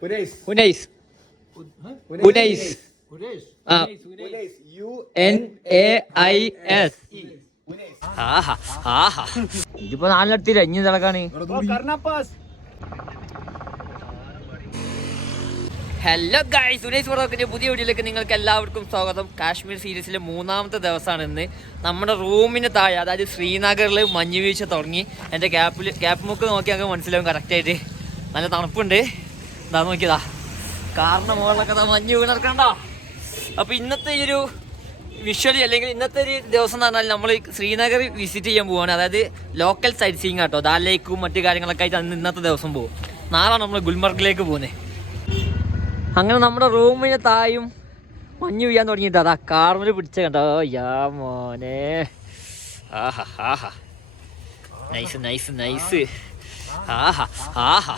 Unais. UNAIS. ഇതിപ്പോ നാലിനടുത്തില്ല ഇനി നടക്കാണ്. ഹലോ ഗൈസ്, സുനൈസ് വ്ളോഗിന്റെ പുതിയ വീഡിയോയിലേക്ക് നിങ്ങൾക്ക് എല്ലാവർക്കും സ്വാഗതം. കാശ്മീർ സീരീസിലെ 3ാമത്തെ ദിവസമാണ് ഇന്ന്. നമ്മുടെ റൂമിന് താഴെ, അതായത് ശ്രീനഗറിൽ മഞ്ഞുവീഴ്ച തുടങ്ങി. എൻ്റെ ക്യാപ്പ് മുക്ക് നോക്കി ഞങ്ങൾക്ക് മനസ്സിലാവും കറക്റ്റായിട്ട്. നല്ല തണുപ്പുണ്ട്. എന്താ നോക്കിയതാ, കാറിൻ്റെ മുകളിലൊക്കെ മഞ്ഞ് വീണിറക്കണ്ടോ. അപ്പോൾ ഇന്നത്തെ ഈ ഒരു വിഷ്വലി അല്ലെങ്കിൽ ഇന്നത്തെ ഒരു ദിവസം എന്ന് പറഞ്ഞാൽ നമ്മൾ ശ്രീനഗർ വിസിറ്റ് ചെയ്യാൻ പോവുകയാണ്. അതായത് ലോക്കൽ സൈറ്റ് സീയിങ് കേട്ടോ. ദാൽ ലേക്കും മറ്റു കാര്യങ്ങളൊക്കെ ആയിട്ട് അന്ന് ഇന്നത്തെ ദിവസം പോകും. നാളെ നമ്മൾ ഗുൽമർഗിലേക്ക് പോകുന്നത്. അങ്ങനെ നമ്മുടെ റൂമിന് തായും മഞ്ഞ് വീഴാൻ തുടങ്ങിയിട്ട് അതാ കാർമിൽ പിടിച്ച കണ്ടോ. യാ മോനെ, ആഹാ ആഹാ, നൈസ് നൈസ് നൈസ്, ആഹാ ആഹാ,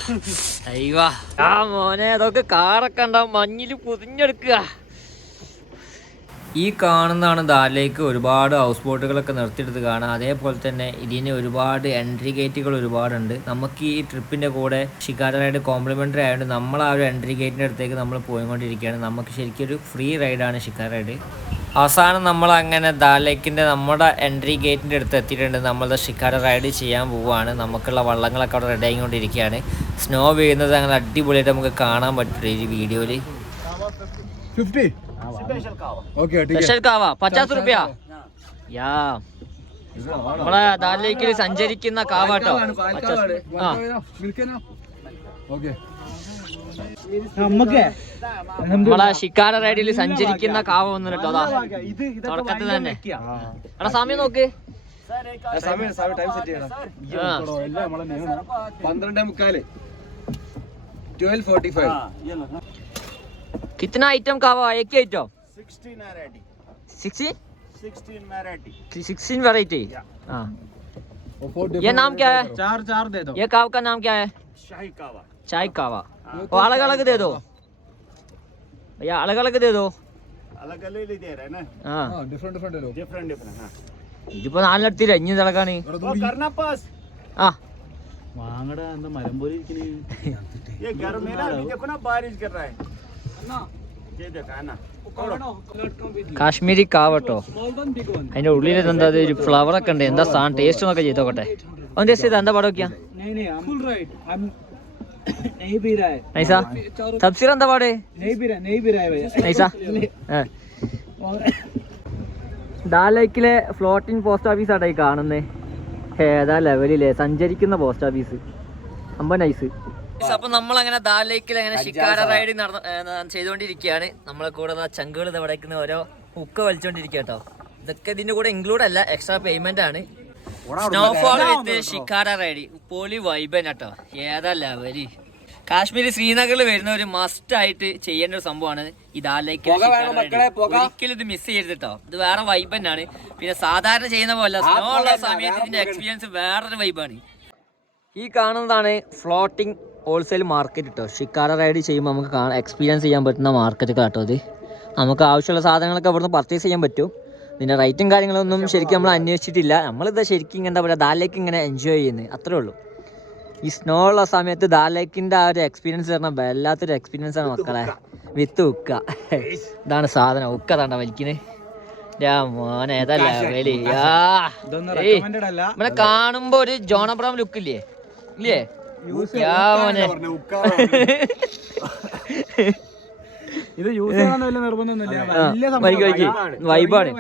അയ്യോ ആ മോനെ, അതൊക്കെ കാറൊക്കെ ഉണ്ടാവും മഞ്ഞിൽ പൊതിഞ്ഞെടുക്കുക. ഈ കാണുന്നതാണ് ദാലിലേക്ക്. ഒരുപാട് ഹൗസ് ബോട്ടുകളൊക്കെ നിർത്തിയെടുത്ത് കാണാം. അതേപോലെ തന്നെ ഇതിന് ഒരുപാട് എൻട്രി ഗേറ്റുകൾ ഒരുപാടുണ്ട്. നമുക്ക് ഈ ട്രിപ്പിൻ്റെ കൂടെ ഷിക്കാര റൈഡ് കോംപ്ലിമെൻ്ററി ആയതുകൊണ്ട് നമ്മൾ ആ ഒരു എൻട്രി ഗേറ്റിൻ്റെ അടുത്തേക്ക് നമ്മൾ പോയിക്കൊണ്ടിരിക്കുകയാണ്. നമുക്ക് ശരിക്കും ഒരു ഫ്രീ റൈഡാണ് ഷിക്കാര റൈഡ്. അവസാനം നമ്മൾ അങ്ങനെ ദാലിലേക്കിൻ്റെ നമ്മുടെ എൻട്രി ഗേറ്റിൻ്റെ അടുത്ത് എത്തിയിട്ടുണ്ട്. നമ്മളുടെ ഷിക്കാര റൈഡ് ചെയ്യാൻ പോവുകയാണ്. നമുക്കുള്ള വള്ളങ്ങളൊക്കെ അവിടെ റെഡി ആയിക്കൊണ്ടിരിക്കുകയാണ്. സ്നോ വീഴുന്നത് അങ്ങനെ അടിപൊളിയായിട്ട് നമുക്ക് കാണാൻ പറ്റും ഈ വീഡിയോയിൽ. 50 स्पेशल कावा 50 रुपया. യാ, നമ്മളെ ദാലിലേക്കിൽ സഞ്ചരിക്കുന്ന കാവ കേട്ടോ. നമ്മളെ ഷിക്കാര റൈഡിൽ സഞ്ചരിക്കുന്ന കാവ വന്നു കേട്ടോ. അതാ തുടക്കത്തിൽ തന്നെ. എടാ സമയം നോക്ക്. कितना आइटम का हुआ? एक ही आइटम 16 वैरायटी. हाँ, ये नाम क्या है? चार दे दो. ये कावा का नाम क्या है? चाय कावा. वो अलग अलग दे दो भैया, अलग अलग दे दो. अलग अलग दे रहे हैं ना. हाँ, डिफरेंट डिफरेंट दे दो. Different different. हाँ, ഇതിപ്പോ നാലിനടുത്തില്ല ഇനി നടക്കാണ്. करना पास. ആ വാങ്ങടാ, എന്താ മരം പോലെ ഇരിക്കണേ. ये घर में ना अभी देखो ना बारिश कर रहा है ना. ये देखा है ना, കാശ്മീരി കാവ കേട്ടോ. അതിന്റെ ഉള്ളിൽ എന്താ ഒരു ഫ്ലവർ ഒക്കെ ഉണ്ട്. എന്താ സാധനം, ടേസ്റ്റ് എന്നൊക്കെ ചെയ്തോട്ടെ. ഒന്ന് ടേസ്റ്റ് ചെയ്താ എന്താ പാടൊക്കെയാ? നൈസാ. തബ്സീർ എന്താ പാട്? നൈസാ. ദാൽ ലേക്കിലെ ഫ്ലോട്ടിംഗ് പോസ്റ്റ് ഓഫീസ് ആട്ടെ ഈ കാണുന്നേ. ഏതാ ലെവലിലെ സഞ്ചരിക്കുന്ന പോസ്റ്റ് ഓഫീസ്, സംഭവം നൈസ്. അപ്പൊ നമ്മളങ്ങനെ ദാൽ ലേക്കിൽ അങ്ങനെ ഷിക്കാര റൈഡ് ചെയ്തുകൊണ്ടിരിക്കുകയാണ്. നമ്മളെ കൂടെ ചങ്കുകൾ ഇവിടേക്കുന്ന ഓരോ ഉക്ക വലിച്ചോണ്ടിരിക്കുക കേട്ടോ. ഇതൊക്കെ ഇതിന്റെ കൂടെ ഇൻക്ലൂഡ് അല്ല, എക്സ്ട്രാ പേയ്മെന്റ് ആണ്. സ്നോഫോൾ വിത്ത് ഷിക്കാര റൈഡ്, പൊളി വൈബൻ കേട്ടോ. ഏതാ ലെവല്. കാശ്മീർ ശ്രീനഗറിൽ വരുന്ന ഒരു മസ്റ്റ് ആയിട്ട് ചെയ്യേണ്ട ഒരു സംഭവമാണ് ഈ ദാൽ ലേക്കിൽ. ഒരിക്കലും ഇത് മിസ് ചെയ്യരുത് കേട്ടോ. ഇത് വേറെ വൈബ് തന്നെയാണ്. പിന്നെ സാധാരണ ചെയ്യുന്ന പോലെ സ്നോ ഉള്ള സമയത്ത് ഇതിന്റെ എക്സ്പീരിയൻസ് വേറൊരു വൈബാണ്. ഈ കാണുന്നതാണ് ഫ്ലോട്ടിംഗ് ഹോൾസെയിൽ മാർക്കറ്റ് കേട്ടോ. ഷിക്കാര റൈഡ് ചെയ്യുമ്പോൾ നമുക്ക് എക്സ്പീരിയൻസ് ചെയ്യാൻ പറ്റുന്ന മാർക്കറ്റ് കേട്ടോ. അത് നമുക്ക് ആവശ്യമുള്ള സാധനങ്ങളൊക്കെ ഇവിടുന്ന് പർച്ചേസ് ചെയ്യാൻ പറ്റും. ഇതിൻ്റെ റേറ്റും കാര്യങ്ങളൊന്നും ശരിക്കും നമ്മൾ അന്വേഷിച്ചിട്ടില്ല. നമ്മളിത് ശരിക്കും എന്താ പറയുക, ദാൽ ലേക്ക് ഇങ്ങനെ എൻജോയ് ചെയ്യുന്നത് അത്രേ ഉള്ളൂ. ഈ സ്നോ ഉള്ള സമയത്ത് ദാൽ ലേക്കിൻ്റെ ആ ഒരു എക്സ്പീരിയൻസ് പറഞ്ഞാൽ വല്ലാത്തൊരു എക്സ്പീരിയൻസ് ആണ് മക്കളെ. വിത്ത് ഉക്ക, ഇതാണ് സാധനം. ഉക്ക താണ്ട വലിക്കുന്നത്. മോനെ ഏതല്ല വലി. നമ്മളെ കാണുമ്പോ ഒരു ജോൺ അബ്രഹാം ലുക്ക് ഇല്ലേ ഇല്ലേ? മോനെ ഇത് യൂസ് ചെയ്യാൻ വലിയ നിർബന്ധമൊന്നുമില്ല. വൈബാണ്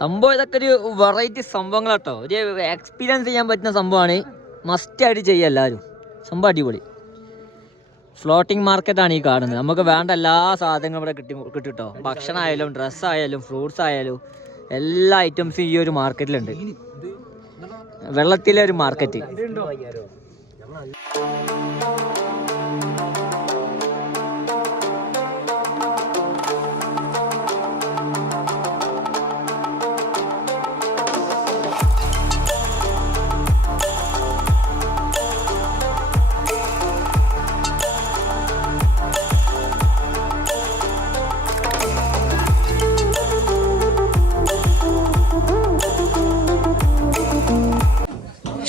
സംഭവം. ഇതൊക്കെ ഒരു വെറൈറ്റി സംഭവങ്ങൾ കേട്ടോ. ഒരു എക്സ്പീരിയൻസ് ചെയ്യാൻ പറ്റുന്ന സംഭവമാണ്. മസ്റ്റ് ആയിട്ട് ചെയ്യുക എല്ലാവരും. സംഭവം അടിപൊളി. ഫ്ലോട്ടിംഗ് മാർക്കറ്റാണ് ഈ കാണുന്നത്. നമുക്ക് വേണ്ട എല്ലാ സാധനങ്ങളും ഇവിടെ കിട്ടും. ഭക്ഷണമായാലും ഡ്രസ്സായാലും ഫ്രൂട്ട്സ് ആയാലും എല്ലാ ഐറ്റംസും ഈ ഒരു മാർക്കറ്റിലുണ്ട്. വെള്ളത്തിലെ ഒരു മാർക്കറ്റ്.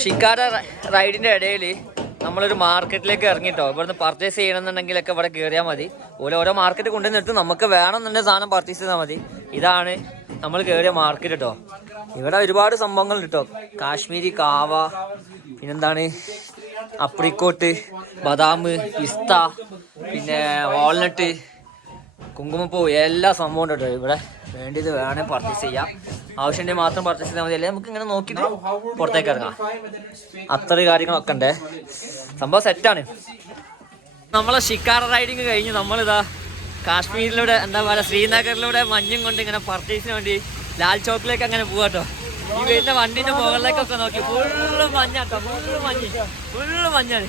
ഷിക്കാര റൈഡിൻ്റെ ഇടയിൽ നമ്മളൊരു മാർക്കറ്റിലേക്ക് ഇറങ്ങിട്ടോ. ഇവിടുന്ന് പർച്ചേസ് ചെയ്യണമെന്നുണ്ടെങ്കിലൊക്കെ ഇവിടെ കയറിയാൽ മതി. ഓരോ മാർക്കറ്റ് കൊണ്ടുവന്ന് നിർത്തി നമുക്ക് വേണമെന്നുണ്ടെങ്കിൽ സാധനം പർച്ചേസ് ചെയ്താൽ മതി. ഇതാണ് നമ്മൾ കയറിയ മാർക്കറ്റ് കേട്ടോ. ഇവിടെ ഒരുപാട് സംഭവങ്ങൾ കേട്ടോ. കാശ്മീരി കാവ, പിന്നെന്താണ് അപ്രിക്കോട്ട്, ബദാം, പിസ്ത, പിന്നെ വാൾനട്ട്, കുങ്കുമപ്പൂ, എല്ലാ സംഭവം ഉണ്ട് കേട്ടോ. ഇവിടെ വേണ്ടിയത് വേണമെങ്കിൽ പർച്ചേസ് ചെയ്യാം. ആവശ്യമുണ്ടെങ്കിൽ മാത്രം പർച്ചേസ് ചെയ്താൽ മതി. അല്ലെങ്കിൽ നമുക്ക് ഇങ്ങനെ നോക്കിയിട്ട് പുറത്തേക്ക് ഇറങ്ങാം. അത്ര കാര്യങ്ങളൊക്കെ ഉണ്ട്. സംഭവം സെറ്റാണ്. നമ്മളെ ഷിക്കാര റൈഡിങ് കഴിഞ്ഞ് നമ്മളിതാ കാശ്മീരിലൂടെ എന്താ പറയുക ശ്രീനഗറിലൂടെ മഞ്ഞും കൊണ്ട് ഇങ്ങനെ പർച്ചേസിന് വേണ്ടി ലാൽ ചോക്കിലേക്ക് അങ്ങനെ പോവാട്ടോ. ഈ വരുന്ന വണ്ടിന്റെ മുകളിലേക്കൊക്കെ നോക്കി ഫുള്ള് മഞ്ഞാട്ടോ. ഫുള്ള് മഞ്ഞാണ്.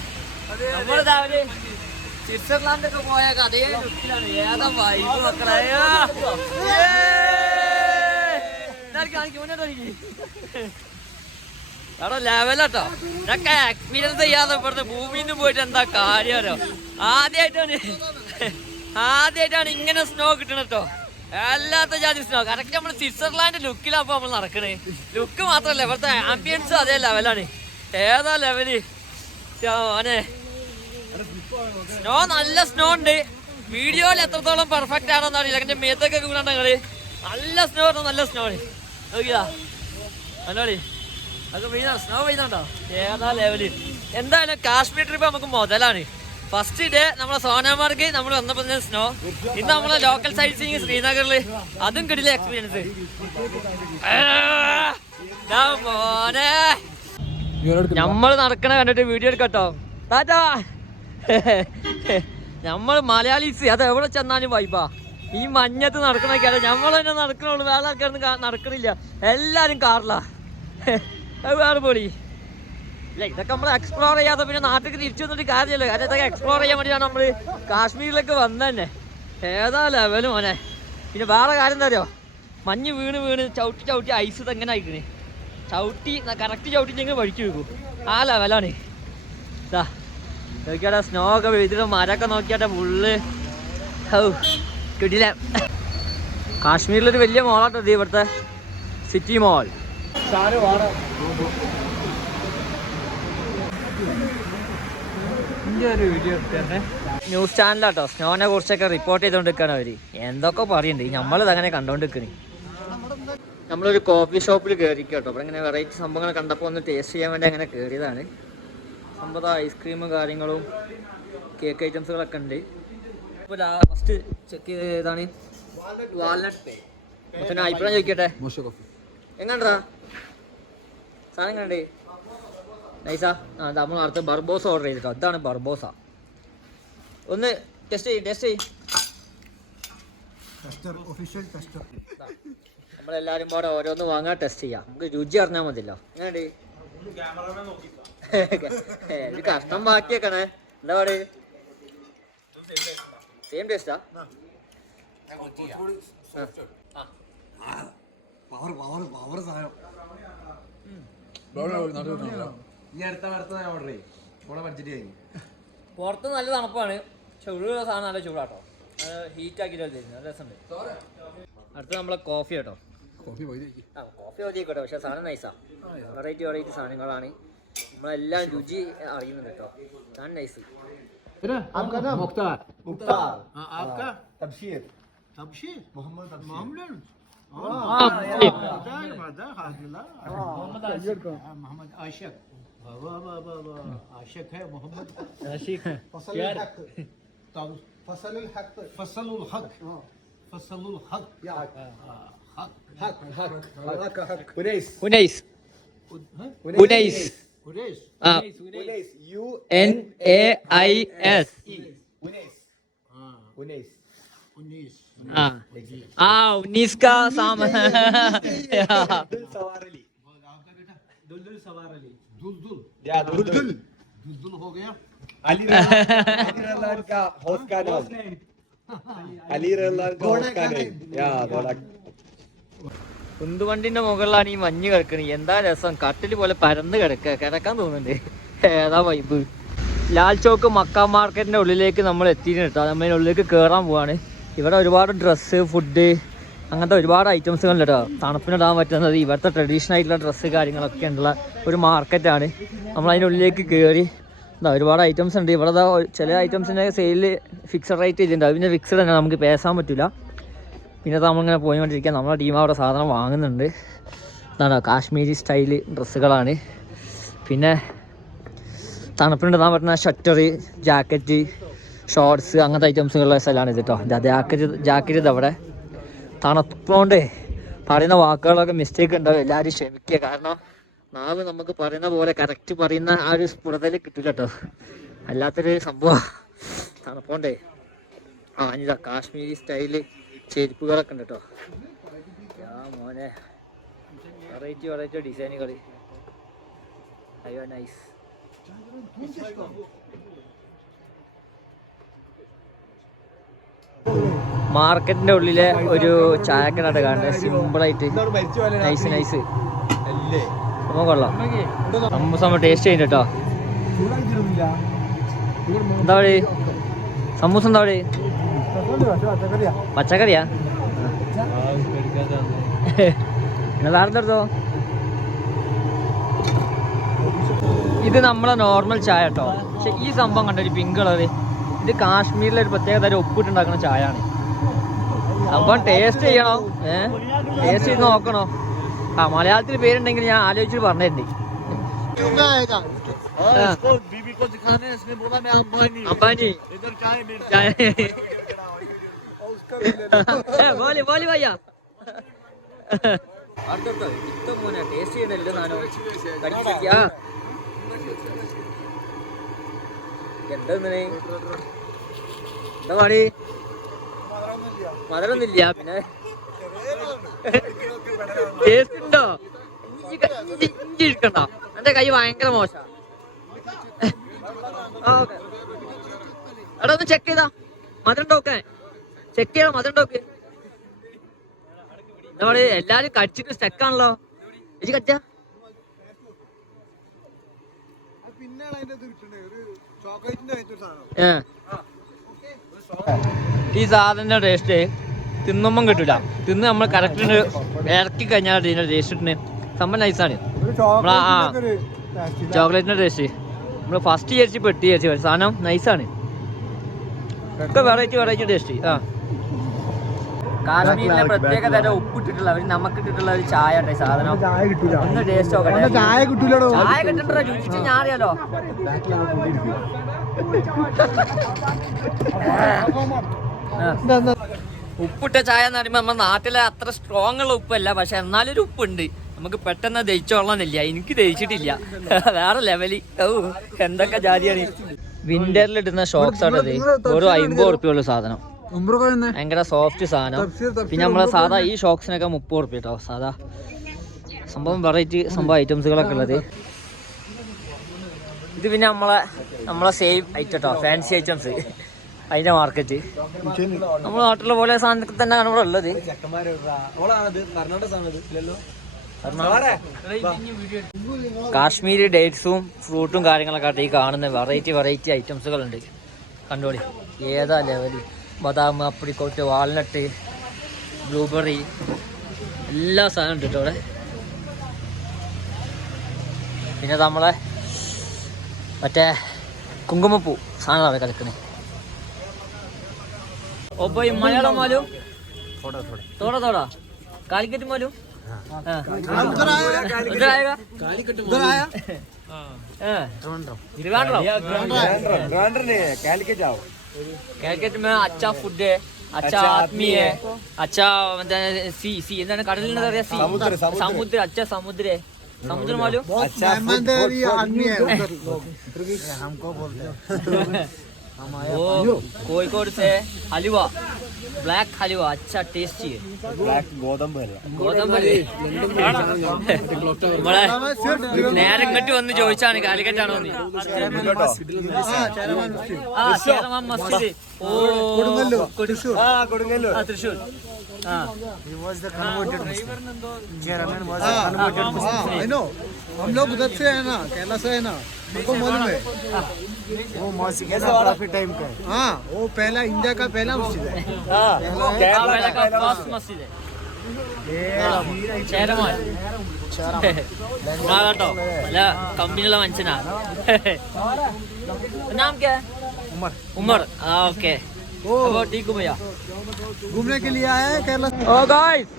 നമ്മളിതാ ഒരു സ്വിറ്റ്സർലാൻഡൊക്കെ പോയാൽ അതേ ലുക്കിലാണ്. ഏതാ വൈബ് മക്കളെ. അവിടെ ലെവലാട്ടോ. ഇതൊക്കെ എക്സ്പീരിയൻസ് ചെയ്യാതെ ഇവിടുത്തെ ഭൂമിയിൽ നിന്ന് പോയിട്ട് എന്താ കാര്യമല്ലോ. ആദ്യമായിട്ടാണ് ഇങ്ങനെ സ്നോ കിട്ടണട്ടോ. എല്ലാത്ത ജാതി സ്നോ. കറക്റ്റ് നമ്മൾ സ്വിറ്റ്സർലാൻഡ് ലുക്കിലാപ്പോ നമ്മൾ നടക്കണേ. ലുക്ക് മാത്രല്ല ഇവിടുത്തെ ആംബിയൻസും അതേ ലെവലാണ്. ഏതാ ലെവല് മോനെ. സ്നോ നല്ല സ്നോ ഉണ്ട്. വീഡിയോയിൽ എത്രത്തോളം പെർഫെക്റ്റ് ആണോന്ന് അറിയില്ല. എന്റെ മേത്തൊക്കെ വീണാണ്ട് ഞങ്ങള് നല്ല സ്നോ പറഞ്ഞാൽ നല്ല സ്നോ ആണ്. നോക്കിയാ അല്ലോടി അതൊക്കെ വീണ സ്നോ വീഴുന്നുണ്ടോ. ഏതാ ലെവല്. എന്തായാലും കാശ്മീർ ട്രിപ്പ് നമുക്ക് മുതലാണ്. ഫസ്റ്റ് ഡേ നമ്മളെ സോനാമാർഗ് നമ്മൾ വന്നപ്പോ സ്നോ. ഇന്ന് നമ്മളെ ലോക്കൽ സൈറ്റ് സീയിങ് ശ്രീനഗറില് അതും കിടില എക്സ്പീരിയൻസ്. മോനെ നമ്മള് നടക്കണ കണ്ടിട്ട് വീഡിയോ എടുക്കട്ടോ. താറ്റാ. നമ്മൾ മലയാളീസ് അത് എവിടെ ചെന്നാലും വൈബാ. ഈ മഞ്ഞത്ത് നടക്കണൊക്കെയാണ്. നമ്മൾ തന്നെ നടക്കണുള്ളൂ. വേറെ ആൾക്കാരൊന്നും നടക്കണില്ല. എല്ലാരും കാറിലാ. അത് വേറെ പൊളി. ഇല്ല ഇതൊക്കെ നമ്മൾ എക്സ്പ്ലോർ ചെയ്യാതെ പിന്നെ നാട്ടിലേക്ക് തിരിച്ചു വന്നിട്ട് കാര്യമല്ലോ. കാരണം ഇതൊക്കെ എക്സ്പ്ലോർ ചെയ്യാൻ വേണ്ടിയാണ് നമ്മൾ കാശ്മീരിലേക്ക് വന്നതന്നെ. ഏതാ ലെവല് മോനെ. പിന്നെ വേറെ കാര്യം എന്താ അറിയോ, മഞ്ഞ് വീണ് ചവിട്ടി ഐസ് ഇതെങ്ങനെ ആയിക്കണേ. കറക്റ്റ് ചവിട്ടിച്ചെങ്കിൽ വഴിക്ക് വെക്കും. ആ ലെവലാണ്. ഇതാ നോക്കിയാട്ടെ സ്നോ ഒക്കെ വീഴ്ത്തിട്ട് മരമൊക്കെ നോക്കിയാട്ടെ ഫുള്ള്. കിടില. കാശ്മീരിലൊരു വലിയ മോളാട്ടോ ഇത് ഇവിടുത്തെ സിറ്റി മോൾ. ന്യൂസ് ചാനലാട്ടോ സ്നോനെ കുറിച്ചൊക്കെ റിപ്പോർട്ട് ചെയ്തുകൊണ്ടിരിക്കുകയാണ് അവര്. എന്തൊക്കെ പറയുന്നുണ്ട്. നമ്മളിത് അങ്ങനെ കണ്ടോണ്ടിരിക്കണേ. നമ്മളൊരു കോഫി ഷോപ്പിൽ കയറിക്കോട്ടോ. അപ്പോൾ ഇങ്ങനെ വെറൈറ്റി സംഭവങ്ങൾ കണ്ടപ്പോൾ ഒന്ന് ടേസ്റ്റ് ചെയ്യാൻ വേണ്ടി അങ്ങനെ കയറിയതാണ്. സംഭവം ഐസ്ക്രീമും കാര്യങ്ങളും കേക്ക് ഐറ്റംസുകളൊക്കെ ഉണ്ട്. ഇപ്പോൾ ഫസ്റ്റ് ചെക്ക് ചെയ്തതാണ് വാൽനട്ട്. പിന്നെ അഭിപ്രായം ചോദിക്കട്ടെ, എങ്ങണ്ടാ സാധനം കണ്ടേ നൈസാ? നമ്മൾ അടുത്ത് ബർബോസ ഓർഡർ ചെയ്തിട്ടോ. ഇതാണ് ബർബോസ. ഒന്ന് ടെസ്റ്റ് ചെയ്യ്. നമ്മളെല്ലാരും കൂടെ ഓരോന്ന് വാങ്ങാൻ ടെസ്റ്റ് ചെയ്യാം. നമുക്ക് രുചി അറിഞ്ഞാൽ മതിയല്ലോ. എങ്ങനെയുണ്ട്? ഒരു കഷ്ണം ബാക്കിയേക്കണേ. എന്താ പാട്? സെയിം ടേസ്റ്റാ? പുറത്ത് നല്ല തണുപ്പാണ്. പക്ഷെ ഉള്ളിലുള്ള സാധനം നല്ല ചൂടാട്ടോ. ഹീറ്റ് ആക്കിയിട്ട് തരുന്നത് നല്ല രസമുണ്ട്. അടുത്ത നമ്മളെ കോഫി കേട്ടോ. കോഫി മതിയായിക്കോട്ടെ. പക്ഷെ സാധനം നൈസാ. വെറൈറ്റി സാധനങ്ങളാണ്. നമ്മളെല്ലാം രുചി അറിയുന്നുണ്ട് കേട്ടോ. സാധനം നൈസ്. आपका नाम मुख्तार आपका तबशीर मोहम्मद मोहम्मद आशिक आशिक है मोहम्मद आशिक फसलुल हक उनैस UNAIS उन्नीस का सामान. दुलदुल सवार अली दुलदुल हो गया. अली का होस्ट का नाम अली का होस्ट का नेम या കുന്തുവണ്ടിന്റെ മുകളിലാണ് ഈ മഞ്ഞ് കിടക്കുന്നത്. എന്താ രസം. കട്ടിൽ പോലെ പരന്ന് കിടക്കാൻ തോന്നുന്നുണ്ട്. ഏതാ വൈബ്. ലാൽ ചോക്ക് മക്ക മാർക്കറ്റിന്റെ ഉള്ളിലേക്ക് നമ്മൾ എത്തിയിട്ടുണ്ട് കേട്ടോ. നമ്മളുള്ളിലേക്ക് കയറാൻ പോവാണ്. ഇവിടെ ഒരുപാട് ഡ്രസ്സ്, ഫുഡ്, അങ്ങനത്തെ ഒരുപാട് ഐറ്റംസുകൾ കേട്ടോ. തണുപ്പിനിടാൻ പറ്റുന്നത് ഇവിടുത്തെ ട്രഡീഷണൽ ആയിട്ടുള്ള ഡ്രസ്സ് കാര്യങ്ങളൊക്കെ ഉള്ള ഒരു മാർക്കറ്റാണ്. നമ്മളതിനുള്ളിലേക്ക് കയറി ഒരുപാട് ഐറ്റംസ് ഉണ്ട്. ഇവിടെ ചില ഐറ്റംസിൻ്റെ സെയിലിൽ ഫിക്സഡ് റേറ്റ് ചെയ്തിട്ടുണ്ട്. അത് പിന്നെ ഫിക്സഡ് തന്നെ, നമുക്ക് പേശാൻ പറ്റില്ല. പിന്നെ നമ്മളിങ്ങനെ പോയിക്കൊണ്ടിരിക്കുക. നമ്മളെ ടീം അവിടെ സാധനം വാങ്ങുന്നുണ്ട്. എന്താണ് കാശ്മീരി സ്റ്റൈല് ഡ്രസ്സുകളാണ്. പിന്നെ തണുപ്പിനിടാൻ പറ്റുന്ന ഷട്ടർ, ജാക്കറ്റ്, ഷോർട്സ് അങ്ങനത്തെ ഐറ്റംസുകളുള്ള സ്ഥലമാണ് ഇത് കേട്ടോ. ജാക്കറ്റ് ഇതവിടെ. തണുപ്പോണ്ട് പറയുന്ന വാക്കുകളൊക്കെ മിസ്റ്റേക്ക് ഉണ്ടാവും, എല്ലാവരും ക്ഷമിക്കുക. കാരണം നാവ് നമുക്ക് പറയുന്ന പോലെ കറക്റ്റ് പറയുന്ന ആ ഒരു സ്ഫുടതയിൽ കിട്ടില്ല കേട്ടോ. അല്ലാത്തൊരു സംഭവം തണുപ്പോണ്ടേ. ഇതാ കാശ്മീരി സ്റ്റൈല് ചെരുപ്പുകളൊക്കെ ഉണ്ട് കേട്ടോ. മോനെ വെറൈറ്റി ഡിസൈനുകൾ. അയ്യോ നൈസ്. മാർക്കറ്റിന്റെ ഉള്ളിലെ ഒരു ചായക്കട കാണുന്നത് സിമ്പിളായിട്ട്. നൈസ് നമ്മൾ കൊള്ളാം. സമൂസ ടേസ്റ്റ് ചെയ്യുന്നുണ്ട് കേട്ടോ. എന്താ വഴി സമൂസ? എന്താ വഴി? പച്ചക്കറിയാ? വേറെന്തോ? ഇത് നമ്മളെ നോർമൽ ചായ കേട്ടോ. പക്ഷെ ഈ സംഭവം കണ്ടോ, ഒരു പിങ്ക് കളറ്. ഇത് കാശ്മീരിലെ ഒരു പ്രത്യേക തരം ഉപ്പിട്ടുണ്ടാക്കുന്ന ചായ ആണ്. സംഭവം ടേസ്റ്റ് ചെയ്യണോ? ടേസ്റ്റ് ചെയ്ത് നോക്കണോ? മലയാളത്തിൽ പേരുണ്ടെങ്കിൽ ഞാൻ ആലോചിച്ചിട്ട് പറഞ്ഞിട്ടുണ്ട്. അംബാനി ബോലി ഭയ്യ. ടേസ്റ്റ് ചെയ്യണല്ലോ സാധനം. എന്താ പണി? മധുരൊന്നുമില്ല. പിന്നെ ടേസ്റ്റ് ഉണ്ടോ? ഇഞ്ചി ഇരിക്കണ്ടോ? എന്റെ കൈ ഭയങ്കര മോശ. എടാ ഒന്ന് ചെക്ക് ചെയ്താ മധുരം ഉണ്ടോക്കെ? ചെക്ക് ചെയ്യണം മധുരം ഉണ്ടോക്കെ. നമ്മള് എല്ലാരും കടിച്ചിട്ട് സ്റ്റക്കാണല്ലോ. ചേച്ചി കടിച്ച ഈ സാധനത്തിന്റെ ടേസ്റ്റ് തിന്നുമ്പം കിട്ടൂല. തിന്ന് നമ്മൾ കറക്റ്റ് ഇറക്കി കഴിഞ്ഞാൽ ഇതിന്റെ ടേസ്റ്റ് സംഭവം നൈസാണ്. നമ്മളാ ചോക്ലേറ്റിന്റെ ടേസ്റ്റ് നമ്മൾ ഫസ്റ്റ് ചേർച്ച് പെട്ടി ചേർച്ച് സാധനം നൈസാണ്. ഒക്കെ വെറൈറ്റി ടേസ്റ്റ്. കാശ്മീരിലെ പ്രത്യേക തരം ഉപ്പിട്ടിട്ടുള്ള അവർ നമുക്ക് ഇട്ടിട്ടുള്ള ഒരു ചായ ഉണ്ട്. സാധനം ഒന്ന് ടേസ്റ്റ് നോക്കട്ടെ. ചായ കിട്ടണ്ട രുചിച്ച് ഞാൻ അറിയാലോ. ഉപ്പിട്ട ചായ എന്ന് പറയുമ്പോൾ നമ്മുടെ നാട്ടിലെ അത്ര സ്ട്രോങ് ഉള്ള ഉപ്പല്ല, പക്ഷെ എന്നാലൊരു ഉപ്പുണ്ട്. നമുക്ക് പെട്ടെന്ന് ദഹിച്ചോളന്നില്ല. എനിക്ക് ദഹിച്ചിട്ടില്ല. വേറെ ലെവലി. എന്തൊക്കെ ജാതിയാണ്. വിന്ററിൽ ഇടുന്ന ഷോക്സ് ആണ് ഇത്. ഒരു 50 ഉറുപ്പിയുള്ള സാധനം. ഭയങ്കര സോഫ്റ്റ് സാധനം. പിന്നെ നമ്മളെ സാധാ ഈ ഷോക്സിനൊക്കെ 30 ഉറുപ്പിക കേട്ടോ. സാധാ സംഭവം വെറൈറ്റി സംഭവം ഐറ്റംസുകളൊക്കെ ഉള്ളത്. ഇത് പിന്നെ നമ്മളെ സെയിം ഐറ്റം കേട്ടോ, ഫാൻസി ഐറ്റംസ്. അതിന്റെ മാർക്കറ്റ് നമ്മുടെ നാട്ടിലെ പോലെ സാധനത്തിൽ തന്നെയാണ് ഇവിടെ ഉള്ളത്. കാശ്മീരി ഡേറ്റ്സും ഫ്രൂട്ടും കാര്യങ്ങളൊക്കെ ആയിട്ട് ഈ കാണുന്ന വെറൈറ്റി ഐറ്റംസുകളുണ്ട്. കണ്ടോളി ഏതാ ലെവല്. ബദാം, അപ്രിക്കോട്ട്, വാൾനട്ട്, ബ്ലൂബെറി എല്ലാ സാധനം ഉണ്ട് കേട്ടോ ഇവിടെ. പിന്നെ നമ്മളെ മറ്റേ കുങ്കുമപ്പൂ സാധനമാണ് കളിക്കുന്നത്. ओ भाई मलयालम मालूम? थोड़ा कालीकट मालूम? उधर आएगा? उधर आया? ट्रिवांड्रम नहीं है, कैलिकट जाओ. कैलिकट में अच्छा फूड है, अच्छा आदमी है, अच्छा सी എന്താണ് കടലിൽ പറയാ സി സമുദ്ര. अच्छा समुद्र है. समुद्र मालूम? अच्छा समंदरी आदमी है उधर लोग. हमको बोलते हैं. वो कोഴിക്കോട് से हलवा, ब्लैक हलवा अच्छा टेस्टी है. ब्लैक ഗോതമ്പ് നേരെ ഇങ്ങോട്ട് വന്ന് ചോദിച്ചാണ് കാലിക്കറ്റാണോ നീ. മസ്ജിദ്. ഓ Kodungallur. Thrissur. He was the converted Muslim. Chairman was the converted Muslim. I know. हम लोग उधर से है ना, केरला से है ना, हमको मालूम है. वो मस्जिद है काफी टाइम का. हाँ, वो पहला इंडिया का पहला मस्जिद है. केरला का फर्स्ट मस्जिद है. ചേരമാൻ കേട്ടോ നല്ല കമ്പനിയുള്ള മനുഷ്യനാ. നാം ക്യാ? ഉമർ. ആ ഓക്കെ. അപ്പോൾ ടീക്ക് പോയാ घूमने के लिए आया है केरला से। ഓ ഗായ്സ്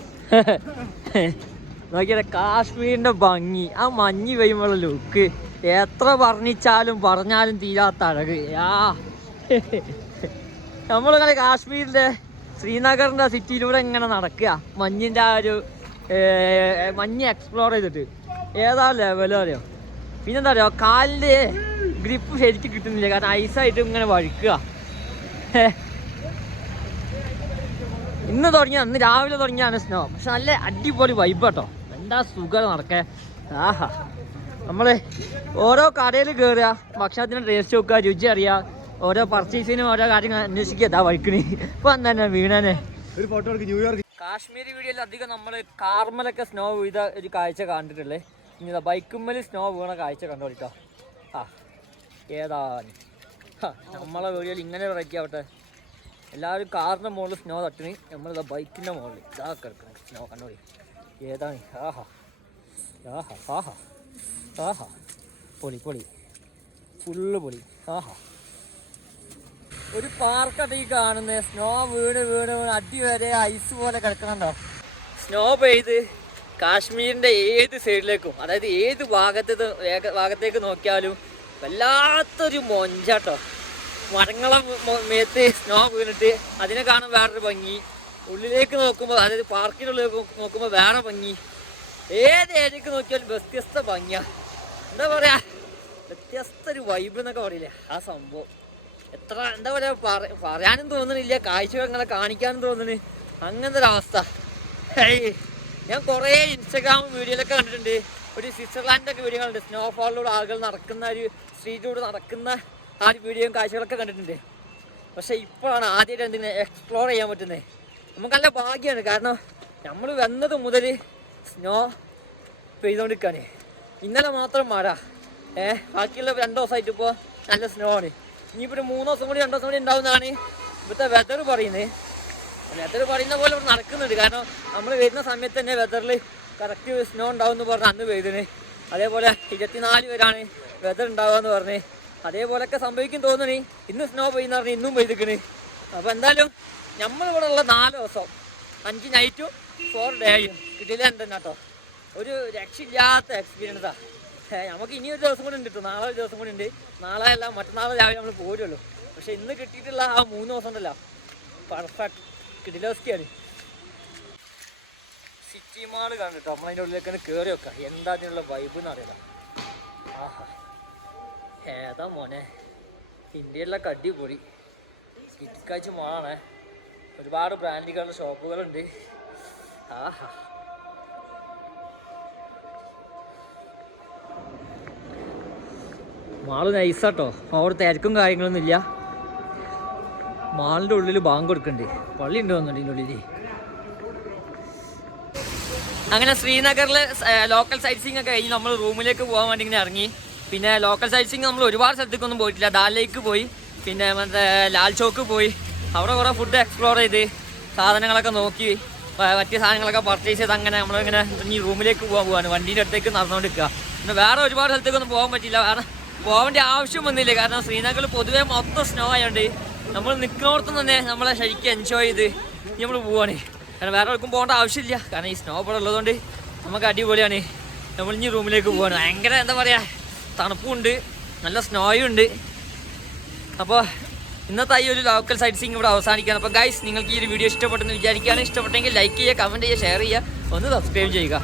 നോക്കിയാ കാശ്മീരിന്റെ ഭംഗി, ആ മഞ്ഞ് പെയ്യുമ്പോഴുള്ള ലുക്ക് എത്ര പറഞ്ഞാലും തീരാത്ത അഴക്. നമ്മളിങ്ങനെ കാശ്മീരിന്റെ ശ്രീനഗറിന്റെ സിറ്റിയിലൂടെ ഇങ്ങനെ നടക്കുക, മഞ്ഞിന്റെ ആ ഒരു മഞ്ഞ് എക്സ്പ്ലോർ ചെയ്തിട്ട് ഏതാ ലെവലോ അറിയോ. പിന്നെന്താ അറിയോ, കാലിന്റെ ഗ്രിപ്പ് ശരിക്കും കിട്ടുന്നില്ല, കാരണം ഐസായിട്ട് ഇങ്ങനെ വഴുക്കുക. ഇന്ന് രാവിലെ തുടങ്ങിയാണ് സ്നോ. പക്ഷെ നല്ല അടിപൊളി വൈബ് കേട്ടോ, എന്താ സുഖം നടക്കേ. ആഹാ, നമ്മൾ ഓരോ കടയിൽ കയറുക, ഭക്ഷണത്തിന് ടേസ്റ്റ് നോക്കുക, രുചി അറിയുക, ഓരോ പർച്ചേസിനും ഓരോ കാര്യങ്ങൾ അന്വേഷിക്കുക. ഇതാ വഴിക്കണി ഇപ്പൊ തന്നെ വീണനെ. ഒരു ഫോട്ടോ എടുക്ക്. ന്യൂയോർക്ക് കാശ്മീർ വീഡിയോയിൽ അധികം നമ്മൾ കാർമലൊക്കെ സ്നോ വീഴുന്ന ഒരു കാഴ്ച കണ്ടിട്ടുള്ളത്. ഇനി ബൈക്കുമ്മൽ സ്നോ വീണ കാഴ്ച കണ്ടോളിട്ടോ. ആ ഏതാ നമ്മളെ വീഡിയോയിൽ ഇങ്ങനെ വെറൈറ്റി ആവട്ടെ. എല്ലാവരും കാറിൻ്റെ മുകളിൽ സ്നോ തട്ടിന്, നമ്മളിതാ ബൈക്കിൻ്റെ മുകളിൽ ഇതാ കിടക്കണം സ്നോ കണ്ടോളി. ഏതാണ്? ആഹാ ആഹാ ആഹാ ആഹാ, പൊളി ഫുള്ള് പൊളി. ആഹാ, ഒരു പാർക്കായിട്ട് ഈ കാണുന്നത്. സ്നോ വീണ് അടി വരെ ഐസ് പോലെ കിടക്കണുണ്ടോ. സ്നോ പെയ്ത് കാശ്മീരിൻ്റെ ഏത് സൈഡിലേക്കും, അതായത് ഏത് ഭാഗത്തേക്ക് നോക്കിയാലും വല്ലാത്തൊരു മൊഞ്ചാട്ടോ. മരങ്ങളെ മേത്ത് സ്നോ വീണിട്ട് അതിനെ കാണാൻ വേറൊരു ഭംഗി, ഉള്ളിലേക്ക് നോക്കുമ്പോൾ അതായത് പാർക്കിനുള്ളിലേക്ക് നോക്കുമ്പോൾ വേറെ ഭംഗി, ഏത് ഏരിയക്ക് നോക്കിയാലും വ്യത്യസ്ത ഭംഗിയാണ്. എന്താ പറയുക, വ്യത്യസ്ത ഒരു വൈബ് എന്നൊക്കെ പറയില്ലേ, ആ സംഭവം. എത്ര എന്താ പറയുക, പറയാനും തോന്നുന്നില്ല, കാഴ്ചകളെ കാണിക്കാനും തോന്നുന്നു, അങ്ങനത്തെ ഒരവസ്ഥ. ഞാൻ കുറേ ഇൻസ്റ്റാഗ്രാം വീഡിയോയിലൊക്കെ കണ്ടിട്ടുണ്ട്, ഒരു സ്വിറ്റ്സർലാൻഡൊക്കെ വീഡിയോ കണ്ടിട്ടുണ്ട്. സ്നോഫാളിലൂടെ ആളുകൾ നടക്കുന്ന ഒരു സ്ട്രീറ്റിലൂടെ നടക്കുന്ന ആ ഒരു വീഡിയോയും കാഴ്ചകളൊക്കെ കണ്ടിട്ടുണ്ട്. പക്ഷേ ഇപ്പോഴാണ് ആദ്യമായിട്ട് എന്തിനെ എക്സ്പ്ലോർ ചെയ്യാൻ പറ്റുന്നത്. നമുക്ക് നല്ല ഭാഗ്യമാണ്, കാരണം നമ്മൾ വന്നത് മുതൽ സ്നോ പെയ്തുകൊണ്ടിരിക്കുകയാണ്. ഇന്നലെ മാത്രം മഴ, ബാക്കിയുള്ള 2 ദിവസമായിട്ട് ഇപ്പോൾ നല്ല സ്നോ ആണ്. ഇനിയിപ്പോൾ ഒരു 3 ദിവസം കൂടി 2 ദിവസം കൂടി ഉണ്ടാവുന്നതാണ് ഇവിടുത്തെ വെതർ പറയുന്നത്. വെതർ പറയുന്ന പോലെ ഇവിടെ നടക്കുന്നുണ്ട്, കാരണം നമ്മൾ വരുന്ന സമയത്ത് തന്നെ വെതറിൽ കറക്റ്റ് സ്നോ ഉണ്ടാവും എന്ന് പറഞ്ഞ് അന്ന് പെയ്തിന്. അതേപോലെ 24 വരെയാണ് വെതർ ഉണ്ടാവുക എന്ന് പറഞ്ഞ്, അതേപോലെയൊക്കെ സംഭവിക്കും തോന്നുന്നു. ഇന്ന് സ്നോ പെയ്യുന്ന പറഞ്ഞ് ഇന്നും പെയ്തിക്കണ്. അപ്പോൾ എന്തായാലും നമ്മളിവിടെ ഉള്ള 4 ദിവസം 5 നൈറ്റും 4 ഡേയും കിട്ടില്ല തന്നെ കേട്ടോ. ഒരു രക്ഷയില്ലാത്ത എക്സ്പീരിയൻസാണ്. നമുക്ക് ഇനി ഒരു ദിവസം കൂടി ഉണ്ട് കേട്ടോ, നാളെ ഒരു ദിവസം കൂടി ഉണ്ട്. നാളെ അല്ല മറ്റന്നാളെ രാവിലെ നമ്മൾ പോരുള്ളൂ. പക്ഷെ ഇന്ന് കിട്ടിയിട്ടുള്ള ആ 3 ദിവസം ഉണ്ടല്ലോ, പെർഫെക്റ്റ് കിടിലോസ്റ്റിയാണ്. സിറ്റി മാള് കണ്ടിട്ടോ, നമ്മളതിൻ്റെ ഉള്ളിലേക്കാണ് കയറി വെക്കുക. എന്താ അതിനുള്ള വൈബ് എന്ന് അറിയില്ല. ആഹാ, ഏതാ മോനെ, ഇന്ത്യയിലൊക്കെ അടിപൊളി കിറ്റിക്കാച്ച് മാളാണ്. ഒരുപാട് ബ്രാൻഡുകളുടെ ഷോപ്പുകളുണ്ട്. ആഹാ, മാള് നൈസാട്ടോ, അവിടെ തിരക്കും കാര്യങ്ങളൊന്നും ഇല്ല. മാളിൻ്റെ ഉള്ളിൽ ബാങ്ക് കൊടുക്കുന്നുണ്ട്, പള്ളി ഉണ്ട് വന്നിട്ട് ഇതിൻ്റെ ഉള്ളിൽ. അങ്ങനെ ശ്രീനഗറിൽ ലോക്കൽ സൈറ്റ് സീയിങ് ഒക്കെ കഴിഞ്ഞ് നമ്മൾ റൂമിലേക്ക് പോകാൻ വേണ്ടി ഇങ്ങനെ ഇറങ്ങി. പിന്നെ ലോക്കൽ സൈറ്റ് സീയിങ് നമ്മൾ ഒരുപാട് സ്ഥലത്തേക്കൊന്നും പോയിട്ടില്ല. ദാൽ ലേക്ക് പോയി, പിന്നെ മറ്റേ ലാൽ ചോക്ക് പോയി, അവിടെ കുറേ ഫുഡ് എക്സ്പ്ലോർ ചെയ്ത് സാധനങ്ങളൊക്കെ നോക്കി പറ്റിയ സാധനങ്ങളൊക്കെ പർച്ചേസ് ചെയ്ത് അങ്ങനെ നമ്മളിങ്ങനെ ഇനി റൂമിലേക്ക് പോകാൻ വണ്ടീൻ്റെ അടുത്തേക്ക് നടന്നുകൊണ്ടിരിക്കുക. പിന്നെ വേറെ ഒരുപാട് സ്ഥലത്തേക്കൊന്നും പോകാൻ പറ്റില്ല, കാരണം പോകേണ്ട ആവശ്യം വന്നില്ല. കാരണം ശ്രീനഗറിൽ പൊതുവേ മൊത്തം സ്നോ ആയതുകൊണ്ട് നമ്മൾ നിൽക്കുന്നിടത്തും തന്നെ നമ്മളെ ശരിക്കും എൻജോയ് ചെയ്ത് നമ്മൾ പോവാണ്. കാരണം വേറെ ആർക്കും പോകേണ്ട ആവശ്യമില്ല, കാരണം ഈ സ്നോ ഇവിടെ ഉള്ളതുകൊണ്ട് നമുക്ക് അടിപൊളിയാണ്. നമ്മളിഞ്ഞ് റൂമിലേക്ക് പോവാണ്. ഭയങ്കര എന്താ പറയുക, തണുപ്പുണ്ട്, നല്ല സ്നോയും ഉണ്ട്. അപ്പോൾ ഇന്നത്തെ ഈ ഒരു ലോക്കൽ സൈറ്റ് സീയിങ് ഇവിടെ അവസാനിക്കുകയാണ്. അപ്പോൾ ഗൈസ്, നിങ്ങൾക്ക് ഈ ഒരു വീഡിയോ ഇഷ്ടപ്പെട്ടെന്ന് വിചാരിക്കുകയാണ്. ഇഷ്ടപ്പെട്ടെങ്കിൽ ലൈക്ക് ചെയ്യുക, കമൻറ്റ് ചെയ്യുക, ഷെയർ ചെയ്യുക, ഒന്ന് സബ്സ്ക്രൈബ് ചെയ്യുക.